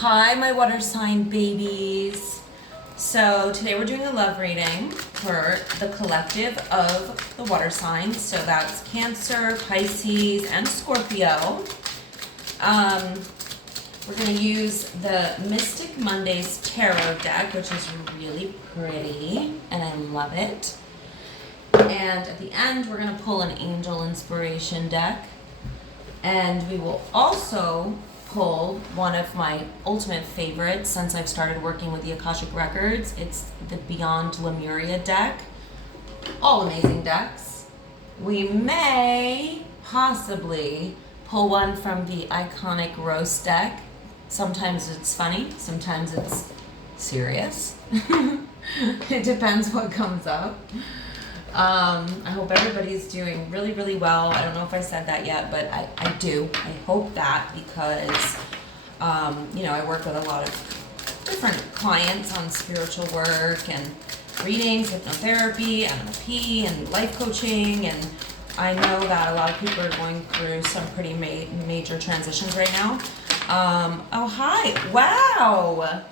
Hi, my water sign babies. So today we're doing a love reading for the collective of the water signs. So that's Cancer, Pisces, and Scorpio. We're going to use the Mystic Mondays Tarot deck, which is really pretty, and I love it. And at the end, we're going to pull an Angel Inspiration deck. And we will also pull one of my ultimate favorites since I've started working with the Akashic Records. It's the Beyond Lemuria deck. All amazing decks. We may possibly pull one from the iconic Rose deck. Sometimes it's funny, sometimes it's serious. It depends what comes up. I hope everybody's doing really, really well. I don't know if I said that yet, but I do. I hope that because, I work with a lot of different clients on spiritual work and readings, hypnotherapy, NLP, and life coaching. And I know that a lot of people are going through some pretty major transitions right now. Oh, hi. Wow.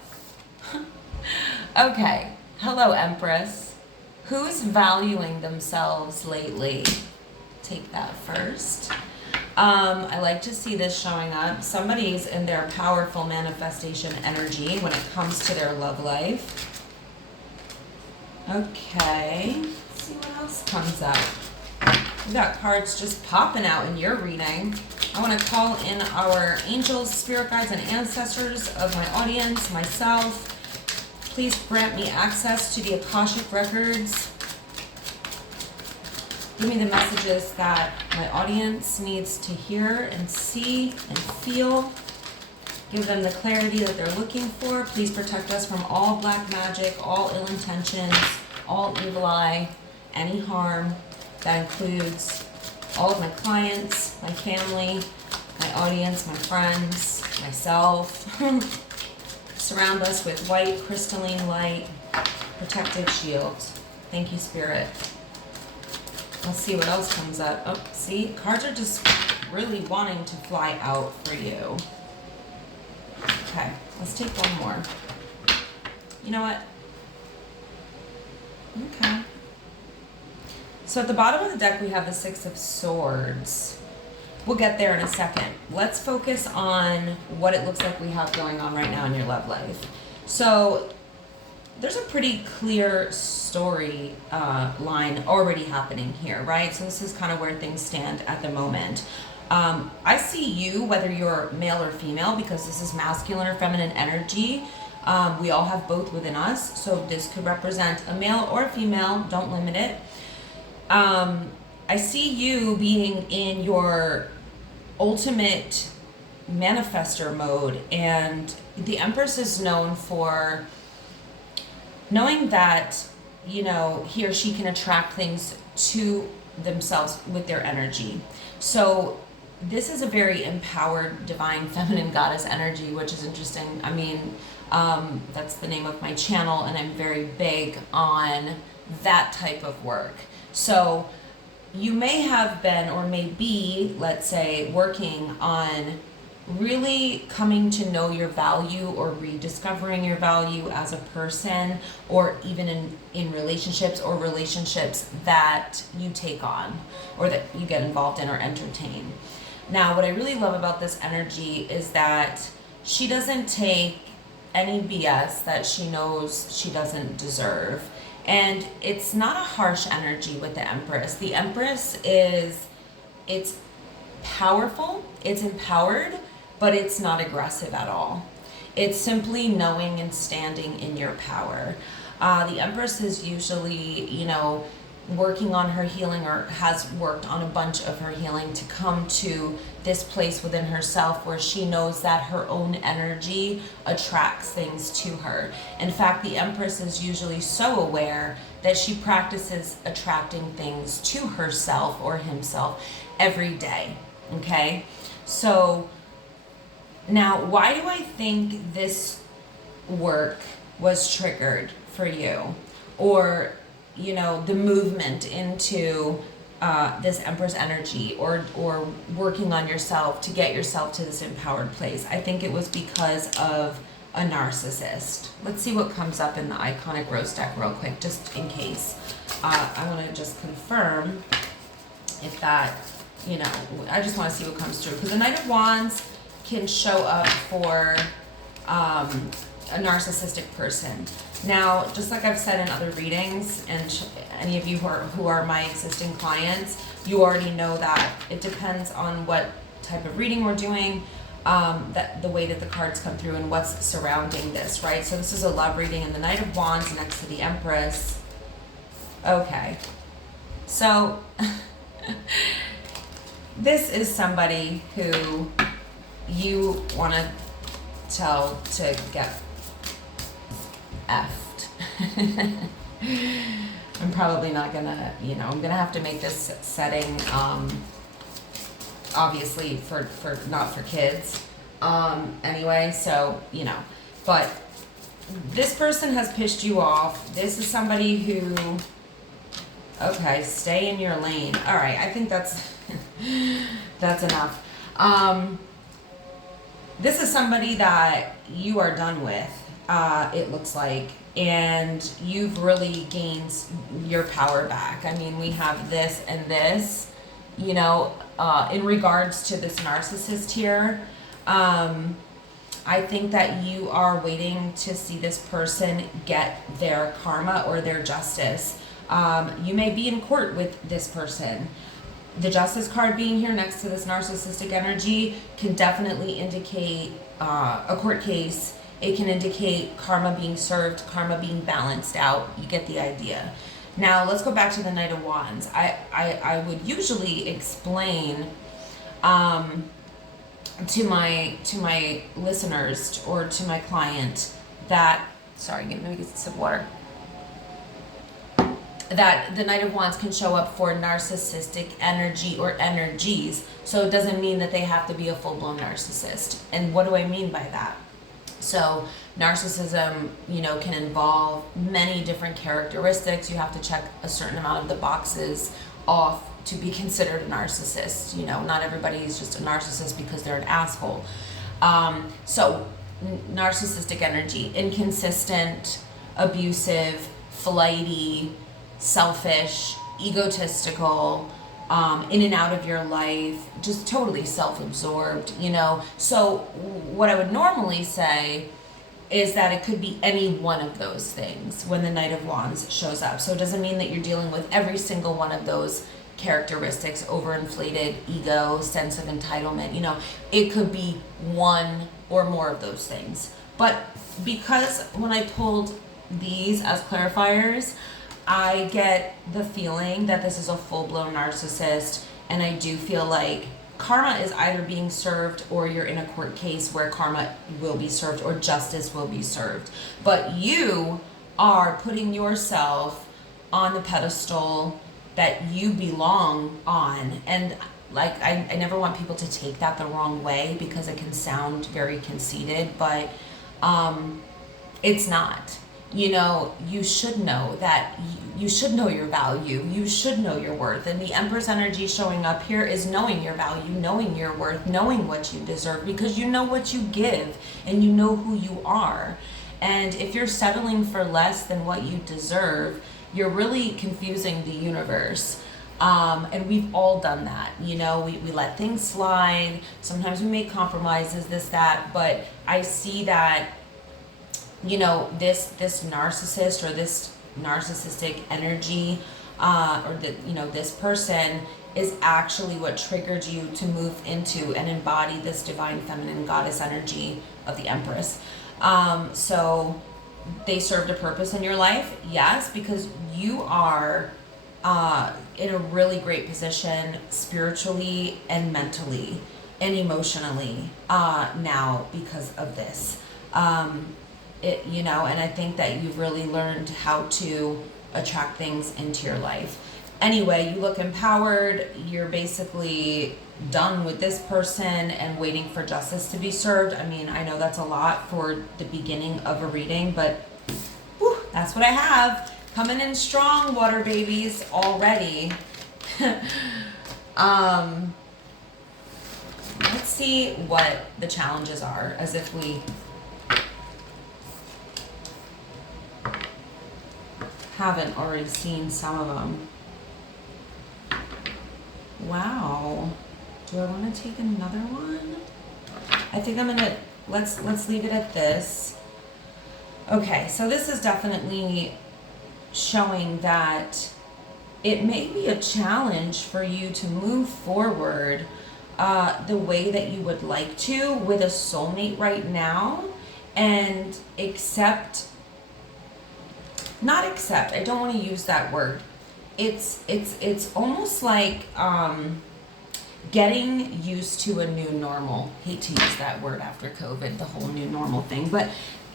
Okay. Hello, Empress. Who's valuing themselves lately? Take that first. I like to see this showing up. Somebody's in their powerful manifestation energy when it comes to their love life. Okay, let's see what else comes up. We got cards just popping out in your reading. I want to call in our angels, spirit guides, and ancestors of my audience, myself. Please grant me access to the Akashic Records. Give me the messages that my audience needs to hear and see and feel. Give them the clarity that they're looking for. Please protect us from all black magic, all ill intentions, all evil eye, any harm. That includes all of my clients, my family, my audience, my friends, myself. Surround us with white, crystalline light, protective shield. Thank you, Spirit. Let's see what else comes up. Oh, see? Cards are just really wanting to fly out for you. Okay, let's take one more. You know what? Okay. So at the bottom of the deck, we have the Six of Swords. We'll get there in a second. Let's focus on what it looks like we have going on right now in your love life. So there's a pretty clear story line already happening here, right? So this is kind of where things stand at the moment. I see you, whether you're male or female, because this is masculine or feminine energy. We all have both within us. So this could represent a male or a female. Don't limit it. I see you being in your ultimate manifester mode, and the Empress is known for knowing that, he or she can attract things to themselves with their energy. So this is a very empowered, divine, feminine goddess energy, which is interesting. I mean, that's the name of my channel, and I'm very big on that type of work. So you may have been or may be, let's say, working on really coming to know your value or rediscovering your value as a person, or even in relationships or relationships that you take on or that you get involved in or entertain. Now, what I really love about this energy is that she doesn't take any BS that she knows she doesn't deserve. And it's not a harsh energy with the Empress. The Empress it's powerful, it's empowered, but it's not aggressive at all. It's simply knowing and standing in your power. The Empress is usually, working on her healing, or has worked on a bunch of her healing to come to this place within herself where she knows that her own energy attracts things to her. In fact, the Empress is usually so aware that she practices attracting things to herself or himself every day. Okay? So now, why do I think this work was triggered for you? Or the movement into this Empress energy, or working on yourself to get yourself to this empowered place. I think it was because of a narcissist. Let's see what comes up in the Iconic Rose deck real quick, just in case. I want to just confirm if that, you know, I just want to see what comes through. Because the Knight of Wands can show up for a narcissistic person. Now, just like I've said in other readings, and any of you who are my existing clients, you already know that it depends on what type of reading we're doing, that the way that the cards come through and what's surrounding this, right? So this is a love reading, and the Knight of Wands next to the Empress. Okay, so this is somebody who you want to tell to get effed. I'm probably not gonna, you know, I'm gonna have to make this setting, obviously for not for kids, anyway, so, you know, but this person has pissed you off. This is somebody who, okay, stay in your lane. All right, I think that's, that's enough. This is somebody that you are done with, it looks like, and you've really gained your power back. I mean, we have this and this, you know, in regards to this narcissist here. I think that you are waiting to see this person get their karma or their justice. You may be in court with this person. The Justice card being here next to this narcissistic energy can definitely indicate a court case. It can indicate karma being served, karma being balanced out. You get the idea. Now, let's go back to the Knight of Wands. I would usually explain to my listeners or to my client that, sorry, let me get a sip of water, that the Knight of Wands can show up for narcissistic energy or energies. So it doesn't mean that they have to be a full-blown narcissist. And what do I mean by that? So narcissism, you know, can involve many different characteristics. You have to check a certain amount of the boxes off to be considered a narcissist. You know, not everybody is just a narcissist because they're an asshole. So narcissistic energy, inconsistent, abusive, flighty, selfish, egotistical, in and out of your life, just totally self-absorbed, you know. So what I would normally say is that it could be any one of those things when the Knight of Wands shows up. So it doesn't mean that you're dealing with every single one of those characteristics, overinflated ego, sense of entitlement, you know. It could be one or more of those things. But because when I pulled these as clarifiers, I get the feeling that this is a full-blown narcissist, and I do feel like karma is either being served or you're in a court case where karma will be served or justice will be served. But you are putting yourself on the pedestal that you belong on. And like, I never want people to take that the wrong way because it can sound very conceited, but it's not. You know, you should know that you should know your value. You should know your worth. And the Empress energy showing up here is knowing your value, knowing your worth, knowing what you deserve, because you know what you give and you know who you are. And if you're settling for less than what you deserve, you're really confusing the universe. And we've all done that. You know, we let things slide. Sometimes we make compromises, this, that. But I see that, you know, this narcissist or this narcissistic energy, or the, you know, this person is actually what triggered you to move into and embody this divine feminine goddess energy of the Empress. So they served a purpose in your life, yes, because you are in a really great position spiritually and mentally and emotionally now because of this. You know, and I think that you've really learned how to attract things into your life. Anyway, you look empowered. You're basically done with this person and waiting for justice to be served. I mean, I know that's a lot for the beginning of a reading, but whew, that's what I have. Coming in strong, water babies, already. Let's see what the challenges are, as if we haven't already seen some of them. Wow. Do I want to take another one? I think I'm gonna, let's leave it at this. Okay, so this is definitely showing that it may be a challenge for you to move forward the way that you would like to with a soulmate right now, and not accept, I don't want to use that word. It's almost like getting used to a new normal. Hate to use that word after COVID, the whole new normal thing, but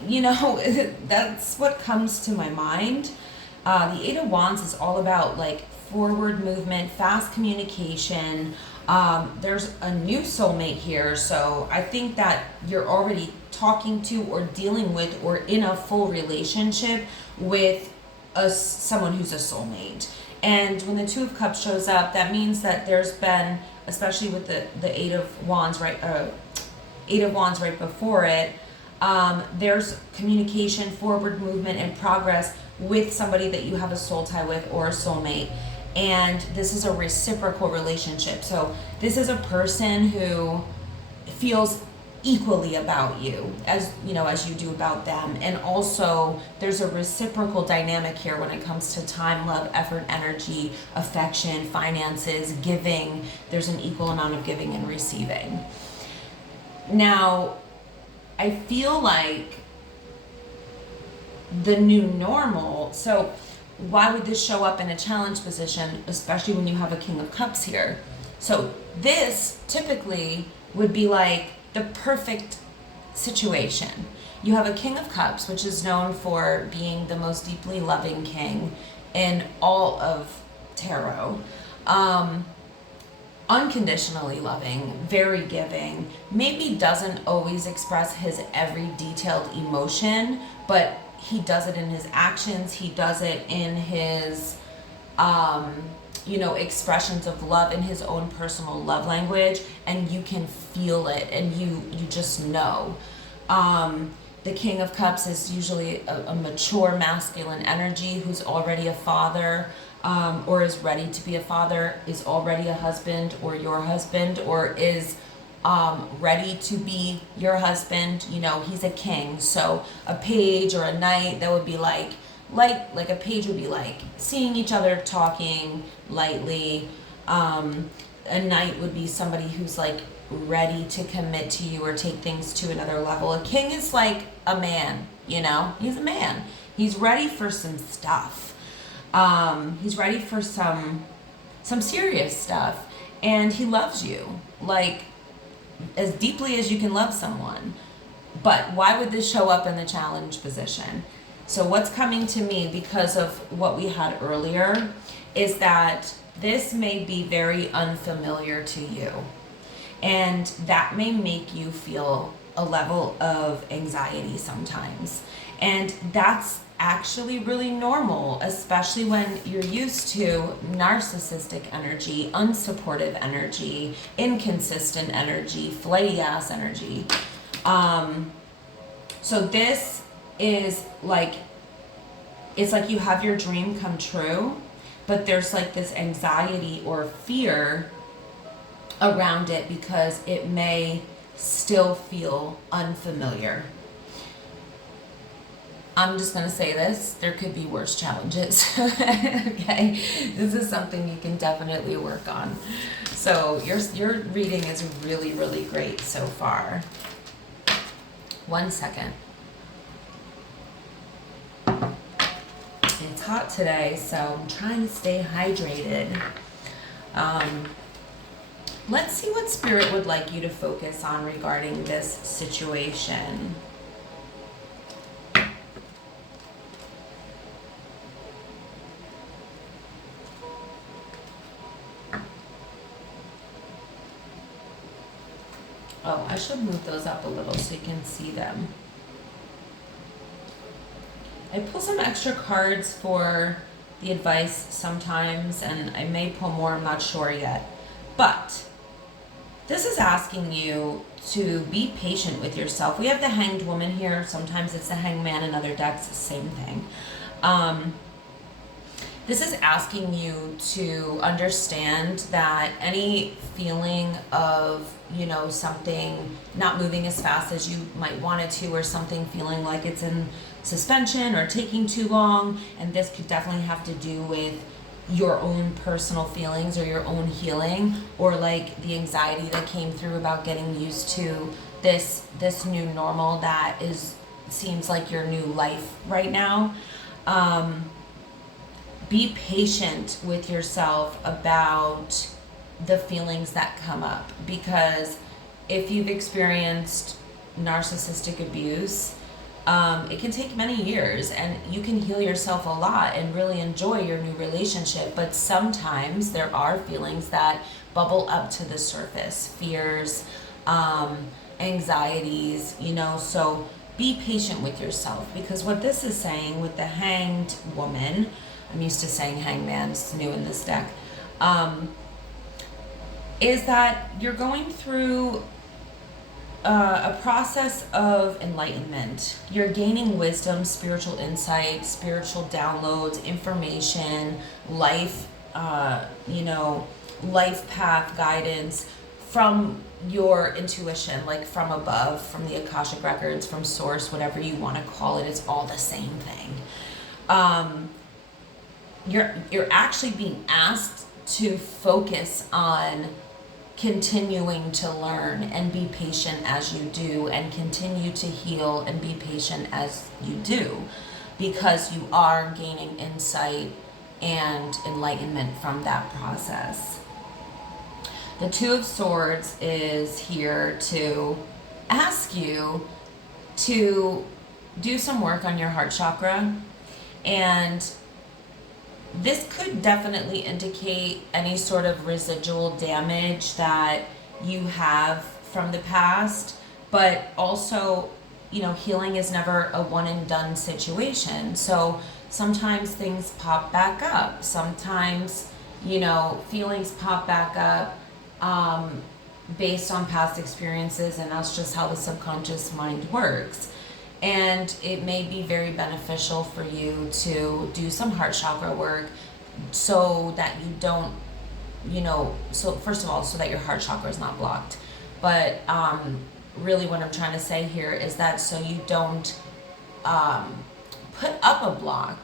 you know, that's what comes to my mind. The Eight of Wands is all about like forward movement, fast communication. There's a new soulmate here, so I think that you're already talking to or dealing with or in a full relationship with someone who's a soulmate. And when the Two of Cups shows up, that means that there's been, especially with the Eight of Wands right before it, there's communication, forward movement, and progress with somebody that you have a soul tie with or a soulmate. And this is a reciprocal relationship. So this is a person who feels equally about you as you do about them. And also there's a reciprocal dynamic here when it comes to time, love, effort, energy, affection, finances, giving. There's an equal amount of giving and receiving. Now, I feel like the new normal, so why would this show up in a challenge position, especially when you have a King of Cups here? So this typically would be like the perfect situation. You have a King of Cups, which is known for being the most deeply loving king in all of tarot. Unconditionally loving, very giving, maybe doesn't always express his every detailed emotion, but he does it in his actions, he does it in his expressions of love, in his own personal love language, and you can feel it, and you just know. The King of Cups is usually a mature masculine energy who's already a father, or is ready to be a father, is already a husband or your husband, or is ready to be your husband. He's a king. So a page or a knight, that would be like a page would be like seeing each other, talking lightly. A knight would be somebody who's like ready to commit to you or take things to another level. A king is like a man, he's a man. He's ready for some stuff. He's ready for some serious stuff, and he loves you like as deeply as you can love someone. But why would this show up in the challenge position? So what's coming to me because of what we had earlier is that this may be very unfamiliar to you, and that may make you feel a level of anxiety sometimes. And that's actually really normal, especially when you're used to narcissistic energy, unsupportive energy, inconsistent energy, flighty ass energy. So this is like, it's like you have your dream come true, but there's like this anxiety or fear around it because it may still feel unfamiliar. I'm just going to say this, there could be worse challenges. Okay, this is something you can definitely work on. So your reading is really, really great so far. 1 second. It's hot today, so I'm trying to stay hydrated. Let's see what Spirit would like you to focus on regarding this situation. Oh, I should move those up a little so you can see them. I pulled some extra cards for the advice sometimes, and I may pull more, I'm not sure yet. But this is asking you to be patient with yourself. We have the Hanged Woman here. Sometimes it's the Hanged Man in other decks, same thing. This is asking you to understand that any feeling of, something not moving as fast as you might want it to, or something feeling like it's in suspension or taking too long, and this could definitely have to do with your own personal feelings or your own healing, or like the anxiety that came through about getting used to this new normal that seems like your new life right now. Be patient with yourself about the feelings that come up, because if you've experienced narcissistic abuse, it can take many years, and you can heal yourself a lot and really enjoy your new relationship. But sometimes there are feelings that bubble up to the surface, fears, anxieties, so be patient with yourself, because what this is saying with the Hanged Woman, I'm used to saying hangman, it's new in this deck, is that you're going through a process of enlightenment. You're gaining wisdom, spiritual insight, spiritual downloads, information, life, life path guidance from your intuition, like from above, from the Akashic records, from source, whatever you want to call it. It's all the same thing. You're actually being asked to focus on continuing to learn and be patient as you do, and continue to heal and be patient as you do, because you are gaining insight and enlightenment from that process. The Two of Swords is here to ask you to do some work on your heart chakra, and this could definitely indicate any sort of residual damage that you have from the past, but also, healing is never a one and done situation. So sometimes things pop back up. Sometimes, feelings pop back up based on past experiences, and that's just how the subconscious mind works. And it may be very beneficial for you to do some heart chakra work, so that you don't, so first of all, so that your heart chakra is not blocked. But really what I'm trying to say here is that so you don't put up a block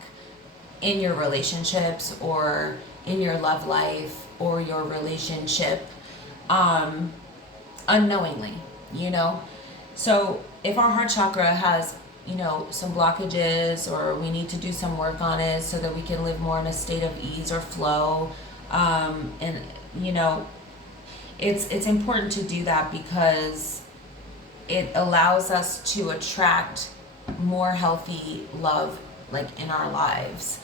in your relationships or in your love life or your relationship unknowingly, So if our heart chakra has, some blockages, or we need to do some work on it so that we can live more in a state of ease or flow, and, it's important to do that, because it allows us to attract more healthy love, like in our lives.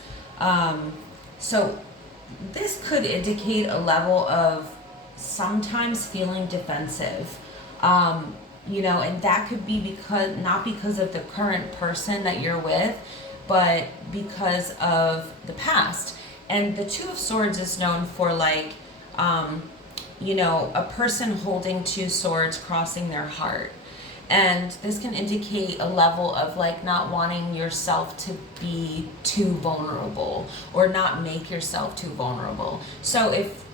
So this could indicate a level of sometimes feeling defensive, and that could be not because of the current person that you're with, but because of the past. And the Two of Swords is known for like, a person holding two swords crossing their heart. And this can indicate a level of like not wanting yourself to be too vulnerable, or not make yourself too vulnerable. So if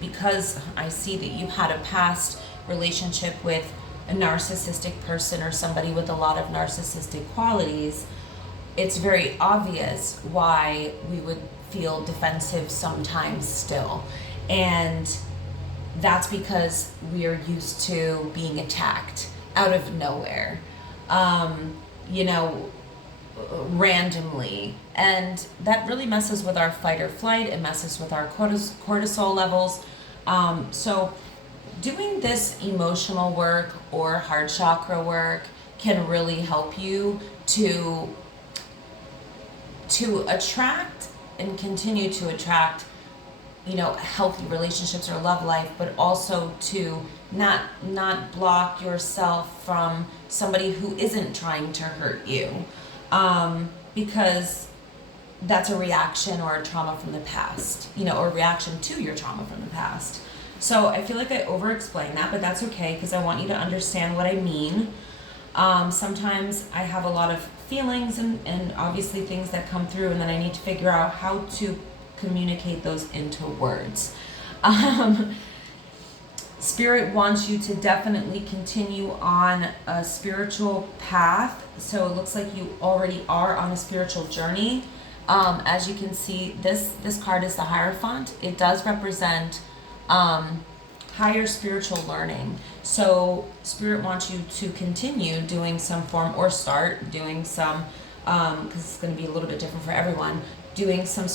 because I see that you had a past relationship with a narcissistic person, or somebody with a lot of narcissistic qualities, it's very obvious why we would feel defensive sometimes still. And that's because we are used to being attacked out of nowhere, randomly. And that really messes with our fight or flight. It messes with our cortisol levels. So doing this emotional work or heart chakra work can really help you to attract and continue to attract, healthy relationships or love life, but also to not block yourself from somebody who isn't trying to hurt you. Because that's a reaction or a trauma from the past, you know, or a reaction to your trauma from the past. So I feel like I over-explain that, but that's okay because I want you to understand what I mean. Sometimes I have a lot of feelings and obviously things that come through, and then I need to figure out how to communicate those into words. Spirit wants you to definitely continue on a spiritual path. So it looks like you already are on a spiritual journey. As you can see, this card is the Hierophant. It does represent higher spiritual learning. So Spirit wants you to continue doing some form, or start doing some, because it's going to be a little bit different for everyone, doing some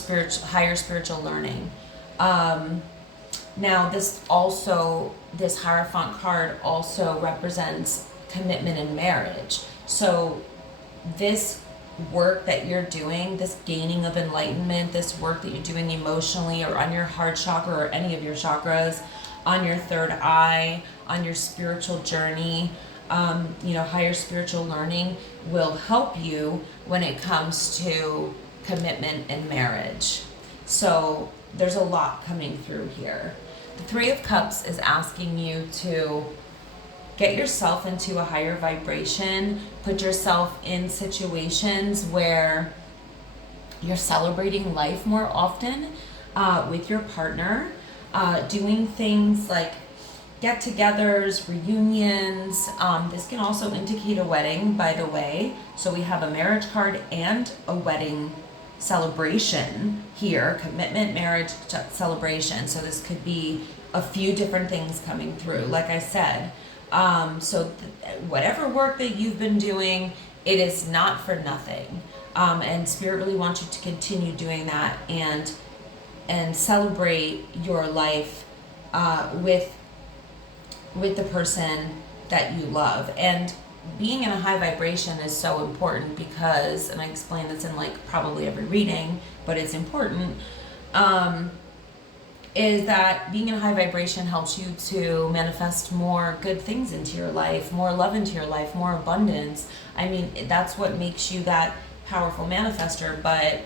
higher spiritual learning. Now this Hierophant card also represents commitment in marriage. So this work that you're doing, this gaining of enlightenment, this work that you're doing emotionally or on your heart chakra or any of your chakras, on your third eye, on your spiritual journey, higher spiritual learning will help you when it comes to commitment in marriage. So there's a lot coming through here. The Three of Cups is asking you to get yourself into a higher vibration, put yourself in situations where you're celebrating life more often with your partner, doing things like get-togethers, reunions. This can also indicate a wedding, by the way. So we have a marriage card and a wedding celebration here, commitment, marriage, celebration. So this could be a few different things coming through, like I said. Whatever work that you've been doing, it is not for nothing. And Spirit really wants you to continue doing that and celebrate your life with the person that you love. And being in a high vibration is so important because, and I explain this in like probably every reading, but it's important, is that being in a high vibration helps you to manifest more good things into your life, more love into your life, more abundance. I mean, that's what makes you that powerful manifester, but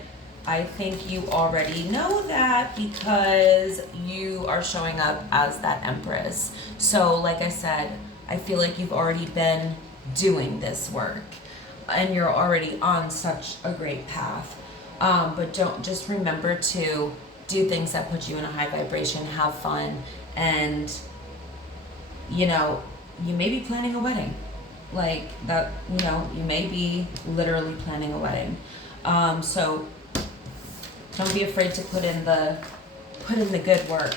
I think you already know that because you are showing up as that Empress. So like I said, I feel like you've already been doing this work and you're already on such a great path. But just remember to do things that put you in a high vibration, have fun, and you may be planning a wedding. Like that, you may be literally planning a wedding. So don't be afraid to put in the good work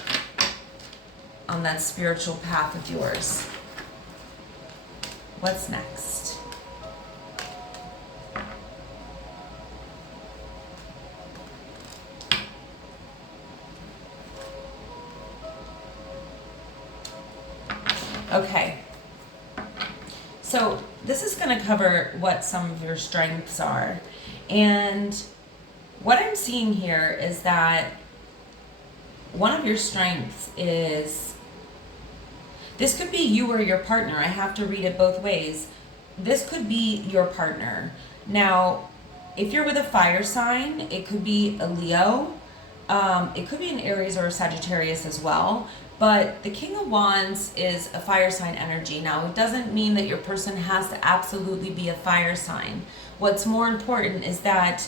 on that spiritual path of yours. What's next? Okay. So this is going to cover what some of your strengths are. And what I'm seeing here is that one of your strengths is, this could be you or your partner. I have to read it both ways. This could be your partner. Now, if you're with a fire sign, it could be a Leo. It could be an Aries or a Sagittarius as well. But the King of Wands is a fire sign energy. Now, it doesn't mean that your person has to absolutely be a fire sign. What's more important is that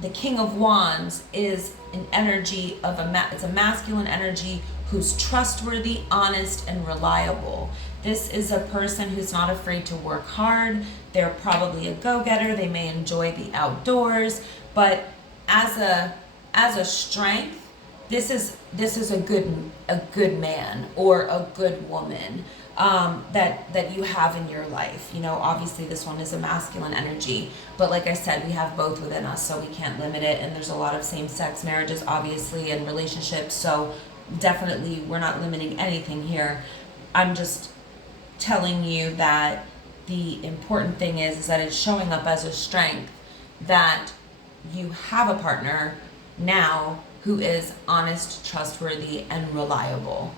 the King of Wands is an energy of it's a masculine energy who's trustworthy, honest, and reliable. This is a person who's not afraid to work hard. They're probably a go-getter. They may enjoy the outdoors, but as a strength, this is a good man or a good woman that you have in your life. Obviously this one is a masculine energy, but like I said, we have both within us, so we can't limit it. And there's a lot of same-sex marriages, obviously, and relationships. So definitely, we're not limiting anything here. I'm just telling you that the important thing is that it's showing up as a strength that you have a partner now who is honest, trustworthy, and reliable.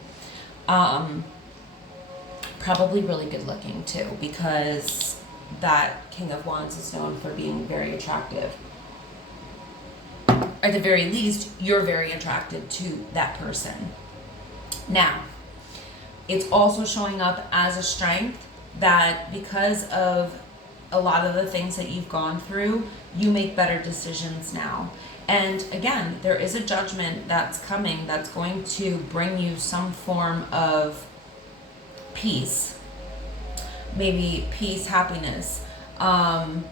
Probably really good looking too, because that King of Wands is known for being very attractive. at the very least, you're very attracted to that person. Now, it's also showing up as a strength that because of a lot of the things that you've gone through, you make better decisions now. And again, there is a judgment that's coming that's going to bring you some form of peace. Maybe peace, happiness. But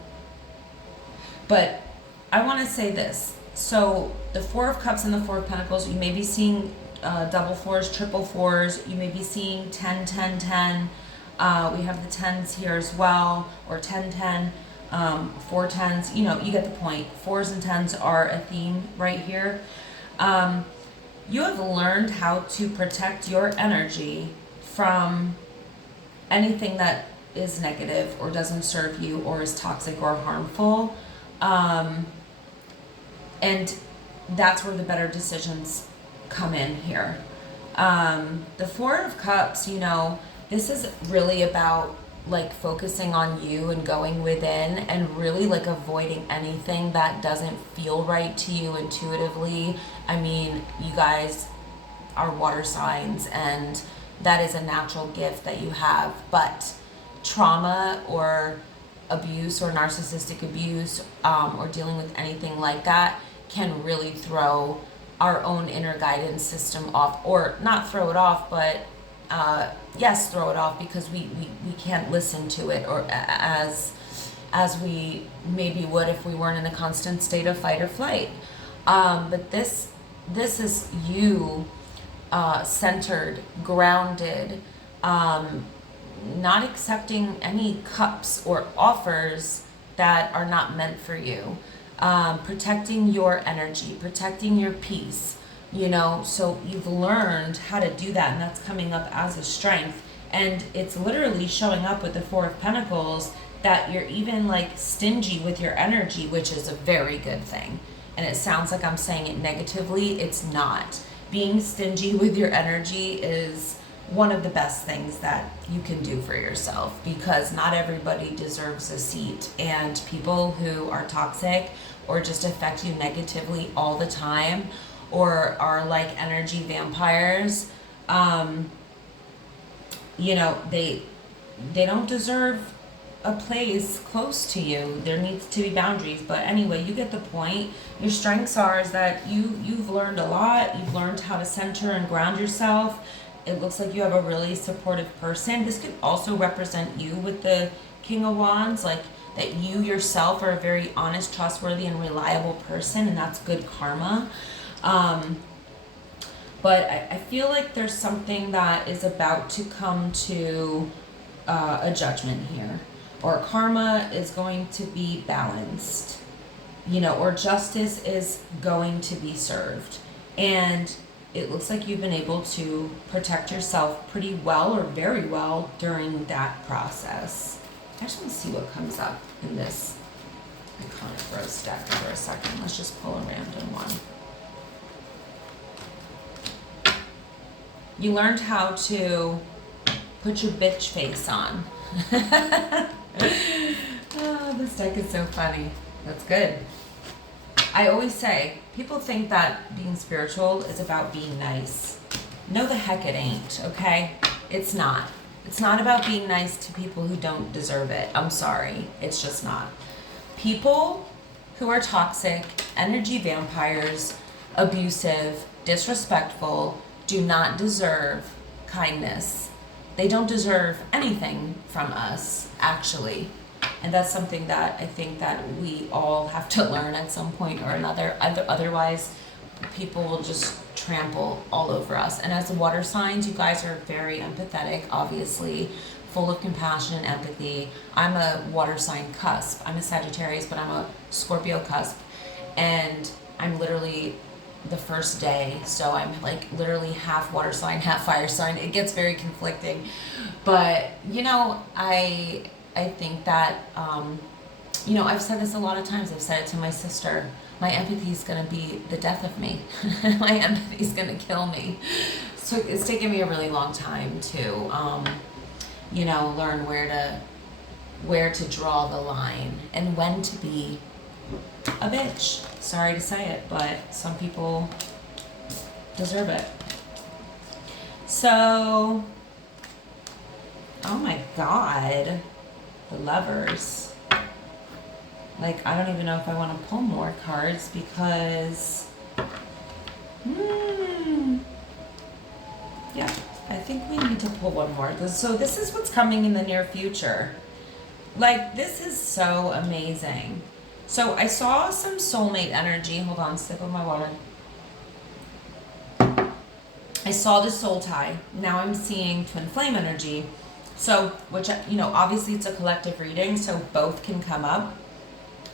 I want to say this. So the Four of Cups and the Four of Pentacles, you may be seeing double fours, triple fours. You may be seeing 10, 10, 10. We have the 10s here as well, or 10, 10, 4 10s. You know, you get the point. 4s and 10s are a theme right here. You have learned how to protect your energy from anything that is negative or doesn't serve you or is toxic or harmful. And that's where the better decisions come in here. The Four of Cups, you know, this is really about like focusing on you and going within and really like avoiding anything that doesn't feel right to you intuitively. I mean, you guys are water signs and that is a natural gift that you have, but trauma or abuse or narcissistic abuse or dealing with anything like that can really throw our own inner guidance system off, or not throw it off, but yes, throw it off, because we can't listen to it or as we maybe would if we weren't in a constant state of fight or flight. But this is you centered, grounded, not accepting any cups or offers that are not meant for you, protecting your energy, protecting your peace, you know. So you've learned how to do that, and that's coming up as a strength. And it's literally showing up with the Four of Pentacles that you're even like stingy with your energy, which is a very good thing. And it sounds like I'm saying it negatively. It's not. Being stingy with your energy is one of the best things that you can do for yourself, because not everybody deserves a seat, and people who are toxic or just affect you negatively all the time or are like energy vampires, you know, they don't deserve a place close to you. There needs to be boundaries. But anyway, you get the point. Your strengths are is that you've learned a lot. You've learned how to center and ground yourself. It looks like you have a really supportive person. This could also represent you with the King of Wands, like that you yourself are a very honest, trustworthy, and reliable person, and that's good karma. But I feel like there's something that is about to come to a judgment here, or karma is going to be balanced, you know, or justice is going to be served. And it looks like you've been able to protect yourself pretty well, or very well, during that process. I just want to see what comes up in this iconic rose deck for a second. Let's just pull a random one. You learned how to put your bitch face on. Oh, this deck is so funny. That's good. I always say, people think that being spiritual is about being nice. No, the heck it ain't, okay? It's not. It's not about being nice to people who don't deserve it. I'm sorry. It's just not. People who are toxic, energy vampires, abusive, disrespectful, do not deserve kindness. They don't deserve anything from us, actually. And that's something that I think that we all have to learn at some point or another. Otherwise, people will just trample all over us. And as water signs, you guys are very empathetic, obviously, full of compassion and empathy. I'm a water sign cusp. I'm a Sagittarius, but I'm a Scorpio cusp. And I'm literally the first day, so I'm like literally half water sign, half fire sign. It gets very conflicting. But, you know, I think that, you know, I've said this a lot of times. I've said it to my sister. My empathy is going to be the death of me. My empathy is going to kill me. So it's taken me a really long time to, you know, learn where to draw the line and when to be a bitch. Sorry to say it, but some people deserve it. So, oh my God, the Lovers. Like, I don't even know if I want to pull more cards because, yeah, I think we need to pull one more. So this is what's coming in the near future. Like, this is so amazing. So I saw some soulmate energy. Hold on, sip of my water. I saw the soul tie. Now I'm seeing twin flame energy. So, which, you know, obviously it's a collective reading, so both can come up.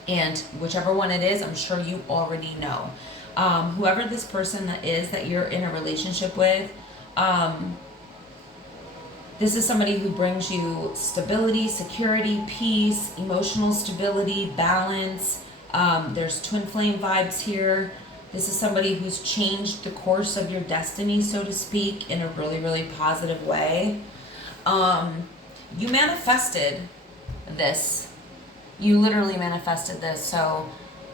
And whichever one it is, I'm sure you already know. Whoever this person is that you're in a relationship with, this is somebody who brings you stability, security, peace, emotional stability, balance. There's twin flame vibes here. This is somebody who's changed the course of your destiny, so to speak, in a really, really positive way. You manifested this. You literally manifested this. So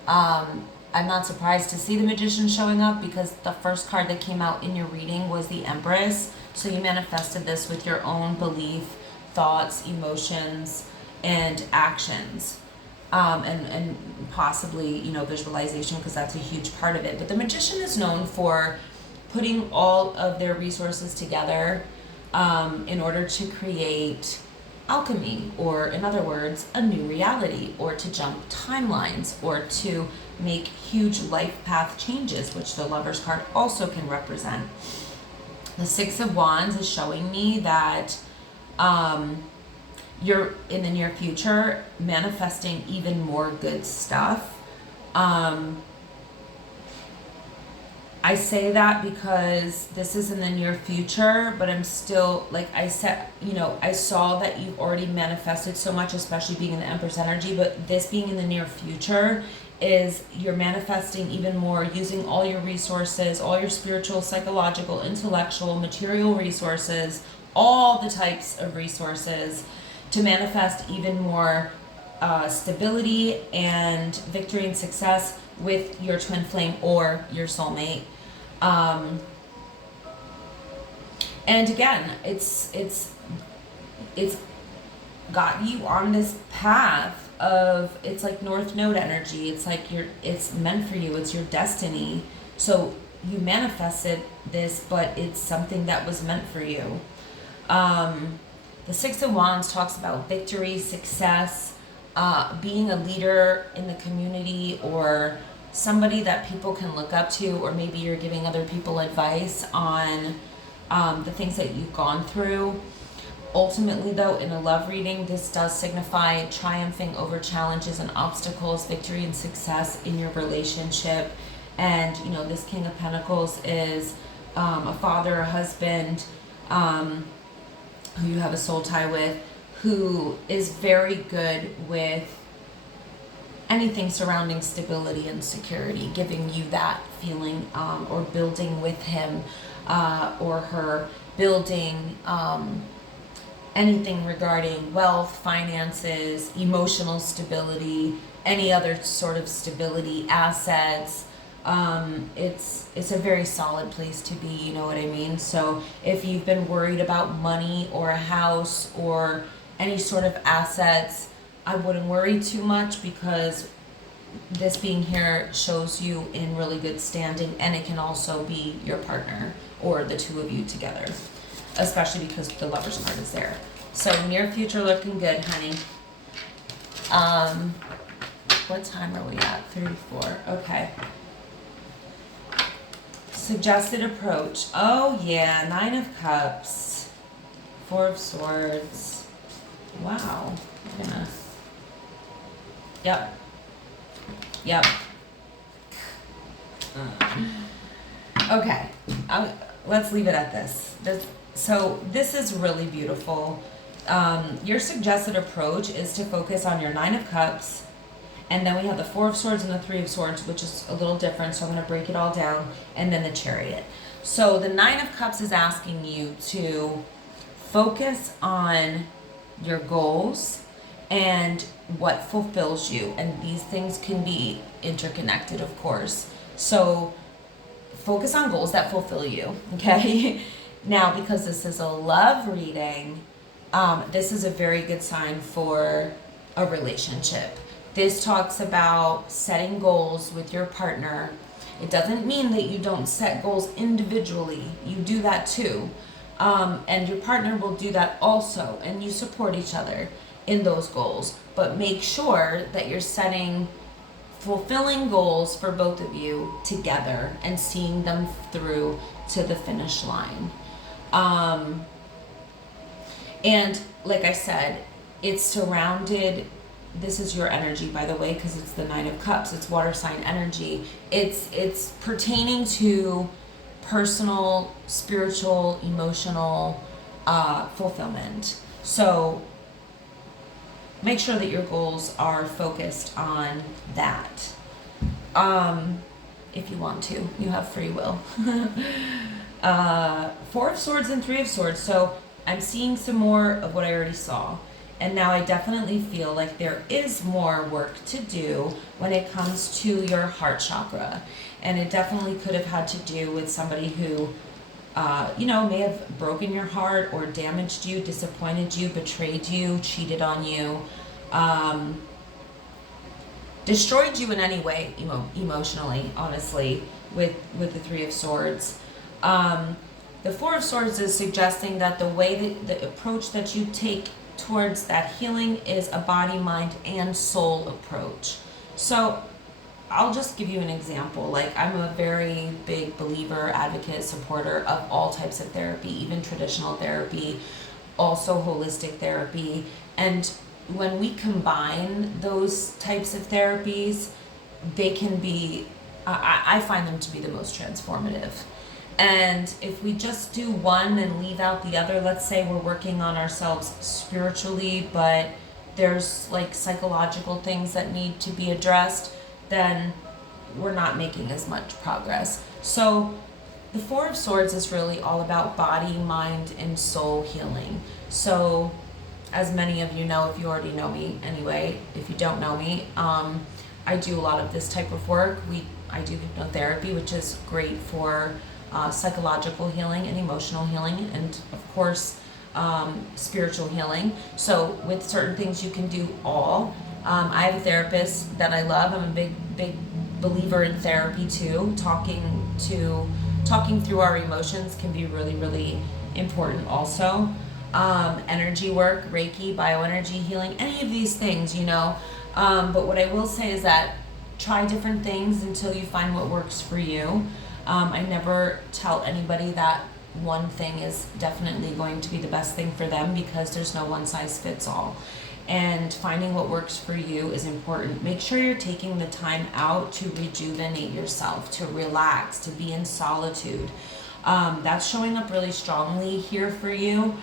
I'm not surprised to see the Magician showing up because the first card that came out in your reading was the Empress. So you manifested this with your own belief, thoughts, emotions, and actions. And possibly, you know, visualization, because that's a huge part of it. But the Magician is known for putting all of their resources together in order to create alchemy, or in other words, a new reality, or to jump timelines, or to make huge life path changes, which the Lover's card also can represent. The Six of Wands is showing me that you're in the near future manifesting even more good stuff. I say that because this is in the near future, but I'm still, like I said, you know, I saw that you've already manifested so much, especially being in the Empress energy, but this being in the near future is you're manifesting even more, using all your resources, all your spiritual, psychological, intellectual, material resources, all the types of resources to manifest even more stability and victory and success with your twin flame or your soulmate. And again, it's got you on this path of, it's like North Node energy. It's like it's meant for you. It's your destiny. So you manifested this, but it's something that was meant for you. The Six of Wands talks about victory, success, being a leader in the community, or somebody that people can look up to, or maybe you're giving other people advice on the things that you've gone through. Ultimately, though, in a love reading, this does signify triumphing over challenges and obstacles, victory and success in your relationship. And, you know, this King of Pentacles is a father, a husband, who you have a soul tie with, who is very good with anything surrounding stability and security, giving you that feeling, or building with him or her, building anything regarding wealth, finances, emotional stability, any other sort of stability, assets. It's a very solid place to be, you know what I mean? So if you've been worried about money or a house or any sort of assets, I wouldn't worry too much, because this being here shows you in really good standing, and it can also be your partner or the two of you together, especially because the Lover's card is there. So near future looking good, honey. What time are we at? 34. Okay. Suggested approach. Oh yeah, Nine of Cups, Four of Swords. Wow. I'm gonna. Yep. Yep. Okay. Let's leave it at this. So this is really beautiful. Your suggested approach is to focus on your Nine of Cups, and then we have the Four of Swords and the Three of Swords, which is a little different, so I'm going to break it all down, and then the Chariot. So the Nine of Cups is asking you to focus on your goals and what fulfills you. And these things can be interconnected, of course. So focus on goals that fulfill you, okay? Now, because this is a love reading, this is a very good sign for a relationship. This talks about setting goals with your partner. It doesn't mean that you don't set goals individually. You do that too. And your partner will do that also, and you support each other in those goals. But make sure that you're setting fulfilling goals for both of you together and seeing them through to the finish line. And like I said, it's surrounded, this is your energy, by the way, because it's the Nine of Cups, it's water sign energy. It's pertaining to personal, spiritual, emotional fulfillment. So make sure that your goals are focused on that. If you want to, you have free will. Four of Swords and Three of Swords. So I'm seeing some more of what I already saw. And now I definitely feel like there is more work to do when it comes to your heart chakra. And it definitely could have had to do with somebody who, may have broken your heart or damaged you, disappointed you, betrayed you, cheated on you, destroyed you in any way, emotionally, honestly, with the Three of Swords. The Four of Swords is suggesting that the approach that you take towards that healing is a body, mind, and soul approach. So I'll just give you an example. Like, I'm a very big believer, advocate, supporter of all types of therapy, even traditional therapy, also holistic therapy. And when we combine those types of therapies, they can be, I find them to be the most transformative. And if we just do one and leave out the other, let's say we're working on ourselves spiritually, but there's like psychological things that need to be addressed, then we're not making as much progress. So the Four of Swords is really all about body, mind, and soul healing. So as many of you know, if you already know me anyway, if you don't know me, I do a lot of this type of work. I do hypnotherapy, which is great for psychological healing and emotional healing, and of course spiritual healing. So with certain things you can do all. I have a therapist that I love. I'm a big believer in therapy too. Talking through our emotions can be really, really important also. Energy work, Reiki, bioenergy healing, any of these things, but what I will say is that try different things until you find what works for you. I never tell anybody that one thing is definitely going to be the best thing for them, because there's no one size fits all. And finding what works for you is important. Make sure you're taking the time out to rejuvenate yourself, to relax, to be in solitude. That's showing up really strongly here for you.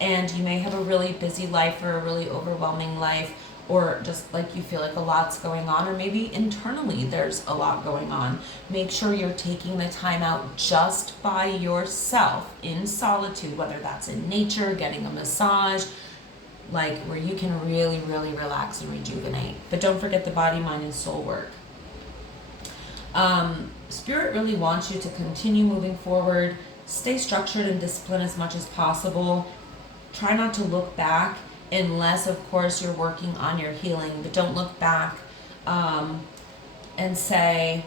And you may have a really busy life or a really overwhelming life, or just like you feel like a lot's going on, or maybe internally there's a lot going on. Make sure you're taking the time out just by yourself in solitude, whether that's in nature, getting a massage, like where you can really, really relax and rejuvenate. But don't forget the body, mind, and soul work. Spirit really wants you to continue moving forward, stay structured and disciplined as much as possible. Try not to look back, unless of course you're working on your healing, but don't look back and say,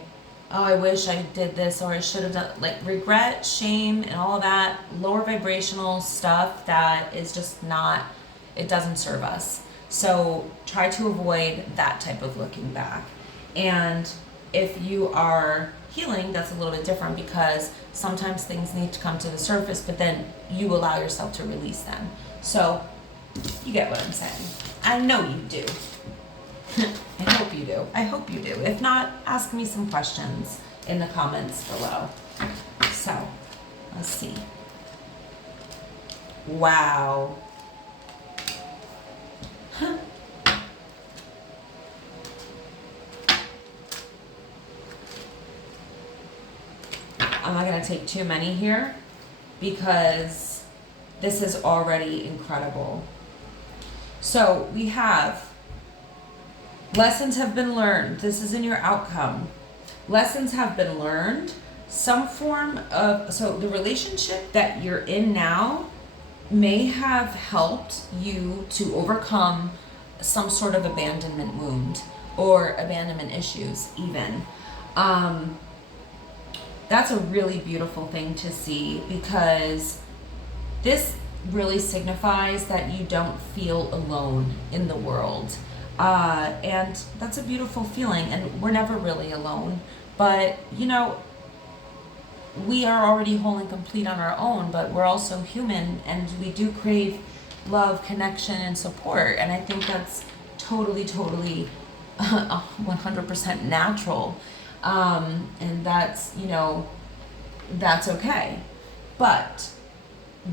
oh, I wish I did this, or I should have done, like regret, shame, and all of that lower vibrational stuff that is just not, it doesn't serve us. So try to avoid that type of looking back. And if you are healing, that's a little bit different, because sometimes things need to come to the surface, but then you allow yourself to release them. So you get what I'm saying. I know you do. I hope you do. I hope you do. If not, ask me some questions in the comments below. So, let's see. Wow. Huh. I'm not going to take too many here, because this is already incredible. So we have lessons have been learned. This is in your outcome. Lessons have been learned. Some form of, so the relationship that you're in now may have helped you to overcome some sort of abandonment wound or abandonment issues even. That's a really beautiful thing to see, because this really signifies that you don't feel alone in the world. And that's a beautiful feeling, and we're never really alone. But, you know, we are already whole and complete on our own, but we're also human, and we do crave love, connection, and support. And I think that's totally 100% natural. And that's, you know, that's okay. But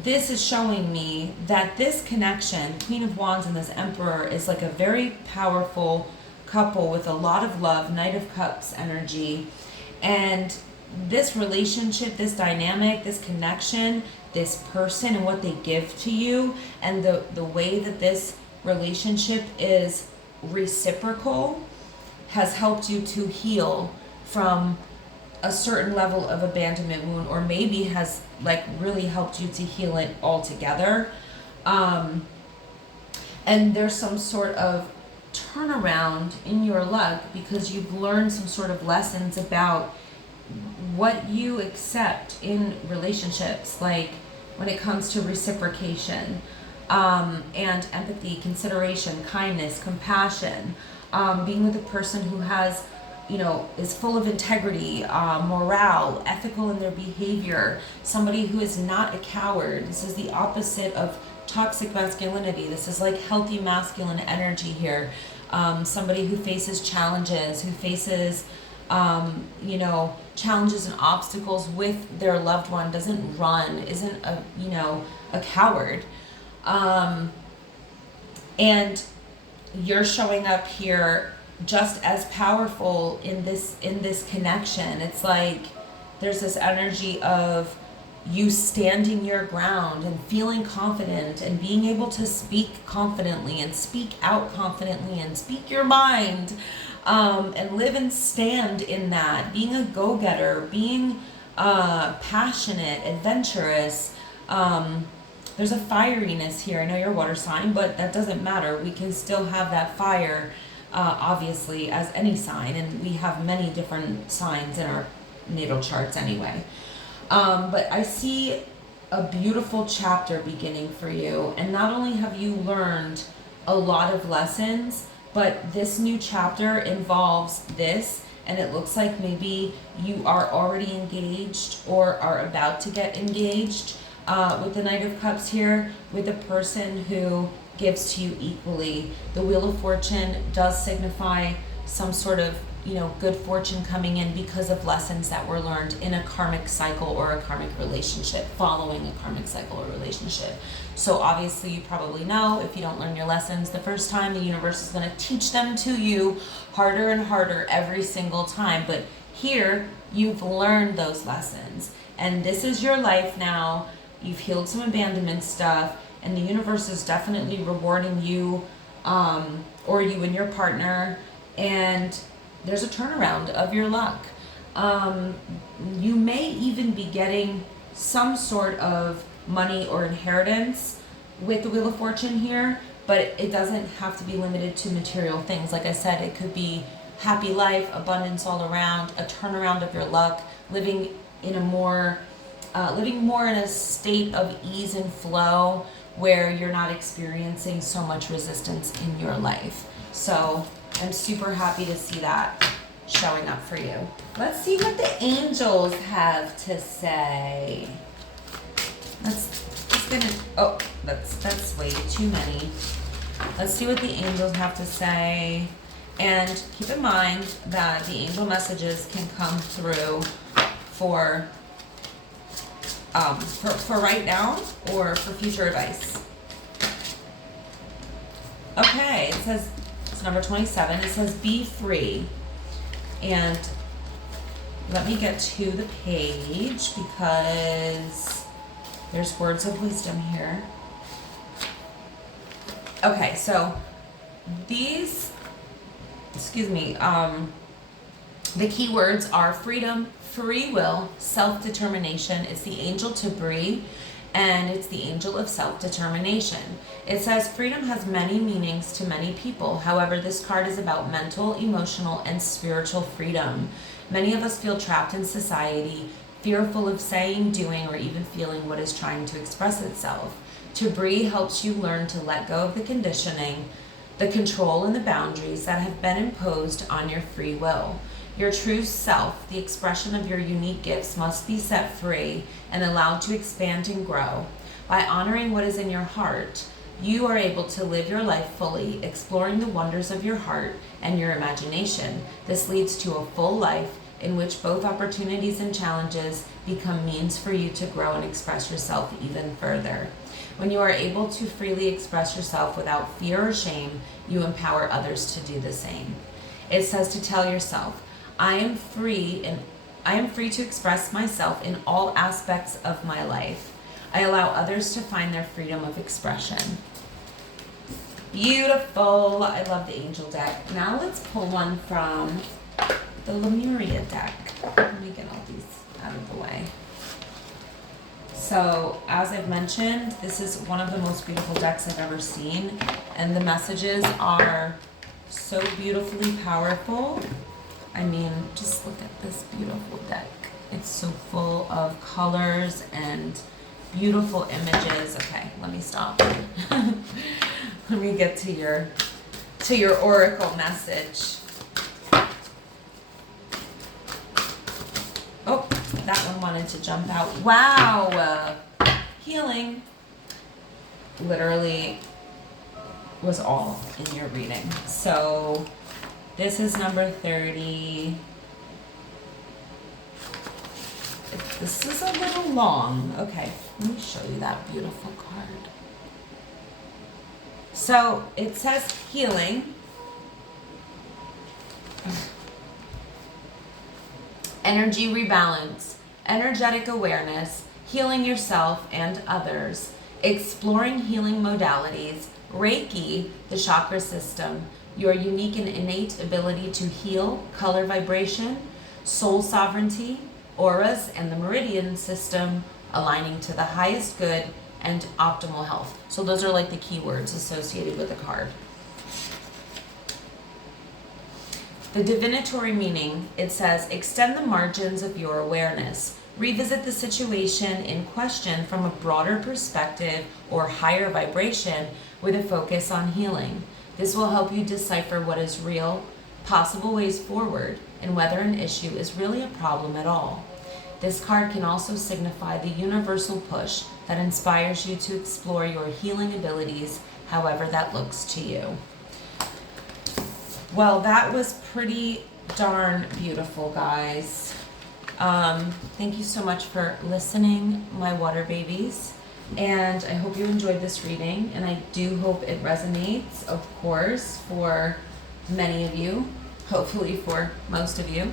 this is showing me that this connection, Queen of Wands and this Emperor, is like a very powerful couple with a lot of love, Knight of Cups energy. And this relationship, this dynamic, this connection, this person and what they give to you, and the way that this relationship is reciprocal, has helped you to heal from a certain level of abandonment wound, or maybe has like really helped you to heal it altogether. And there's some sort of turnaround in your luck because you've learned some sort of lessons about what you accept in relationships, like when it comes to reciprocation, and empathy, consideration, kindness, compassion, being with a person who has, you know, is full of integrity, morale, ethical in their behavior, somebody who is not a coward. This is the opposite of toxic masculinity. This is like healthy masculine energy here. Somebody who faces challenges, who faces, you know, challenges and obstacles with their loved one, doesn't run, isn't a, you know, a coward. And you're showing up here just as powerful in this connection. It's like there's this energy of you standing your ground and feeling confident and being able to speak confidently and speak out confidently and speak your mind, and live and stand in that, being a go-getter, being passionate, adventurous. There's a fieriness here. I know you're a water sign, but that doesn't matter. We can still have that fire, obviously, as any sign, and we have many different signs in our natal charts anyway. But I see a beautiful chapter beginning for you, and not only have you learned a lot of lessons, but this new chapter involves this, and it looks like maybe you are already engaged or are about to get engaged, with the Knight of Cups here, with a person who gives to you equally. The Wheel of Fortune does signify some sort of, you know, good fortune coming in because of lessons that were learned in a karmic cycle or a karmic relationship, following a karmic cycle or relationship. So obviously you probably know, if you don't learn your lessons the first time, the universe is going to teach them to you harder and harder every single time. But here you've learned those lessons, and this is your life now. You've healed some abandonment stuff, and the universe is definitely rewarding you, or you and your partner, and there's a turnaround of your luck. You may even be getting some sort of money or inheritance with the Wheel of Fortune here, but it doesn't have to be limited to material things. Like I said, it could be happy life, abundance all around, a turnaround of your luck, living more in a state of ease and flow where you're not experiencing so much resistance in your life. So I'm super happy to see that showing up for you. Let's see what the angels have to say. That's way too many. Let's see what the angels have to say. And keep in mind that the angel messages can come through for right now or for future advice. Okay, it says, it's number 27. It says, be free. And let me get to the page because there's words of wisdom here. Okay, so these, excuse me, the key words are freedom, free will, self-determination. It's the angel Tabri, and it's the angel of self-determination. It says freedom has many meanings to many people. However, this card is about mental, emotional, and spiritual freedom. Many of us feel trapped in society, fearful of saying, doing, or even feeling what is trying to express itself. Tabri helps you learn to let go of the conditioning, the control, and the boundaries that have been imposed on your free will. Your true self, the expression of your unique gifts, must be set free and allowed to expand and grow. By honoring what is in your heart, you are able to live your life fully, exploring the wonders of your heart and your imagination. This leads to a full life in which both opportunities and challenges become means for you to grow and express yourself even further. When you are able to freely express yourself without fear or shame, you empower others to do the same. It says to tell yourself, I am free to express myself in all aspects of my life. I allow others to find their freedom of expression. Beautiful. I love the angel deck. Now let's pull one from the Lemuria deck. Let me get all these out of the way. So, as I've mentioned, this is one of the most beautiful decks I've ever seen, and the messages are so beautifully powerful. I mean, just look at this beautiful deck. It's so full of colors and beautiful images. Okay, let me stop. Let me get to your oracle message. Oh, that one wanted to jump out. Wow. Healing literally was all in your reading. So this is number 30. This is a little long. Okay, let me show you that beautiful card. So it says healing. Energy rebalance, energetic awareness, healing yourself and others, exploring healing modalities, Reiki, the chakra system, your unique and innate ability to heal, color vibration, soul sovereignty, auras, and the meridian system, aligning to the highest good and optimal health. So those are like the keywords associated with the card. The divinatory meaning, it says, extend the margins of your awareness. Revisit the situation in question from a broader perspective or higher vibration with a focus on healing. This will help you decipher what is real, possible ways forward, and whether an issue is really a problem at all. This card can also signify the universal push that inspires you to explore your healing abilities, however that looks to you. Well, that was pretty darn beautiful, guys. Thank you so much for listening, my water babies. And I hope you enjoyed this reading. And I do hope it resonates, of course, for many of you. Hopefully for most of you.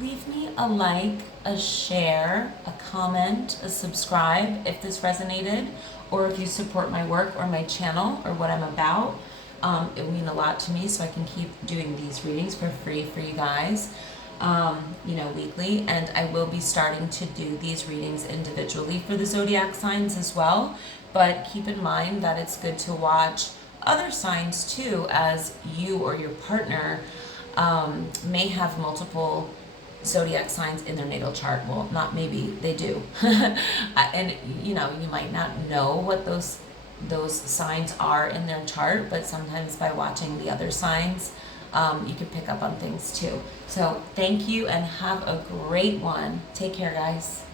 Leave me a like, a share, a comment, a subscribe if this resonated. Or if you support my work or my channel or what I'm about. It would mean a lot to me, so I can keep doing these readings for free for you guys, weekly. And I will be starting to do these readings individually for the zodiac signs as well. But keep in mind that it's good to watch other signs too, as you or your partner may have multiple zodiac signs in their natal chart. Well, not maybe, they do. And you might not know what those signs are in their chart, but sometimes by watching the other signs, you can pick up on things too. So thank you and have a great one. Take care, guys.